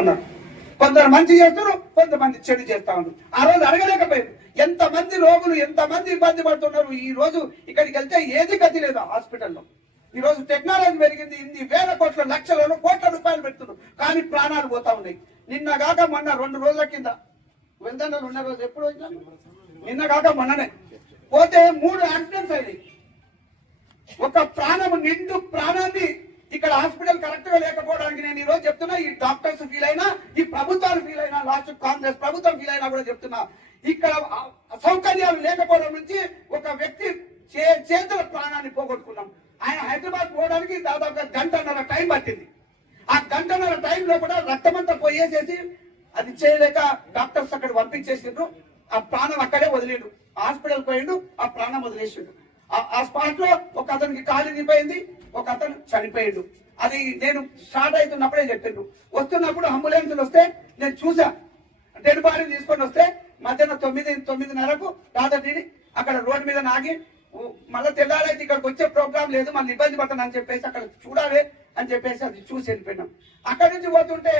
ఉన్నారు. కొందరు మంచి చేస్తారు, కొంతమంది చెడు చేస్తా ఉన్నారు. ఆ రోజు అడగలేకపోయారు. ఎంతమంది రోగులు ఎంతమంది ఇబ్బంది పడుతున్నారు. ఈ రోజు ఇక్కడికి వెళ్తే ఏది గతి లేదు హాస్పిటల్లో. ఈ రోజు టెక్నాలజీ పెరిగింది. ఇన్ని వేల కోట్ల లక్షలలో కోట్ల రూపాయలు పెడుతున్నారు, కానీ ప్రాణాలు పోతా ఉన్నాయి. నిన్న కాక మొన్న 2 రోజుల కింద వెళ్తాను ఉన్న రోజు ఎప్పుడు వచ్చినా నిన్న కాక మొన్ననే పోతే 3 యాక్సిడెంట్స్ అయినాయి. ఒక ప్రాణము నిండు ప్రాణాన్ని ఇక్కడ హాస్పిటల్ కరెక్ట్ గా లేకపోవడానికి నేను ఈ రోజు చెప్తున్నా. ఈ డాక్టర్స్ ఫీల్ అయినా, ఈ ప్రభుత్వాలు ఫీల్ అయినా, లాస్ట్ కాంగ్రెస్ ప్రభుత్వం ఫీల్ అయినా కూడా చెప్తున్నా. ఇక్కడ సౌకర్యాలు లేకపోవడం నుంచి ఒక వ్యక్తి చేతుల ప్రాణాన్ని పోగొట్టుకున్నాం. ఆయన హైదరాబాద్ పోవడానికి దాదాపుగా 1.5 గంటల టైం పట్టింది. ఆ 1.5 గంటల టైంలో కూడా రక్తమంతా పోయేసేసి అది చేయలేక డాక్టర్స్ అక్కడ పంపించేసిండ్రు. ఆ ప్రాణం అక్కడే వదిలేడు. హాస్పిటల్ పోయిండు, ఆ ప్రాణం వదిలేసిండు. ఆ స్పాట్ లో ఒక అతనికి కాలు ఇరిగిపోయింది, ఒక అతను చనిపోయిండు. అది నేను స్టార్ట్ అవుతున్నప్పుడే చెప్పిండు. వస్తున్నప్పుడు అంబులెన్సులు వస్తే నేను చూసా. డెడ్ బాడీ తీసుకొని వస్తే మధ్యాహ్నం 9:30కు దాదాపు అక్కడ రోడ్డు మీద నాగి మళ్ళీ తెల్లారైతే ఇక్కడికి వచ్చే ప్రోగ్రామ్ లేదు, మళ్ళీ ఇబ్బంది పడతాను అని చెప్పేసి అక్కడ చూడాలి అని చెప్పేసి అది చూసి వెళ్ళిపోయినాం. అక్కడి నుంచి పోతుంటే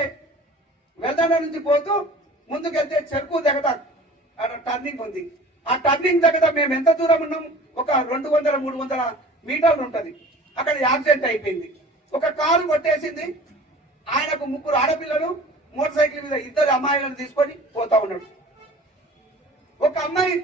వెల్దాన నుంచి పోతూ ముందుకెళ్తే చెరుకు దగ్గర టర్నింగ్ ఉంది. ఆ టర్నింగ్ దగ్గర మేము ఎంత దూరం ఉన్నాం, ఒక 200-300 మీటర్లు ఉంటది. అక్కడ యాక్సిడెంట్ అయిపోయింది. ఒక కారు కొట్టేసింది. ఆయనకు 3 ఆడపిల్లలు మోటార్ సైకిల్ మీద 2 అమ్మాయిలను తీసుకొని పోతా ఉన్నాడు. ఒక అమ్మాయి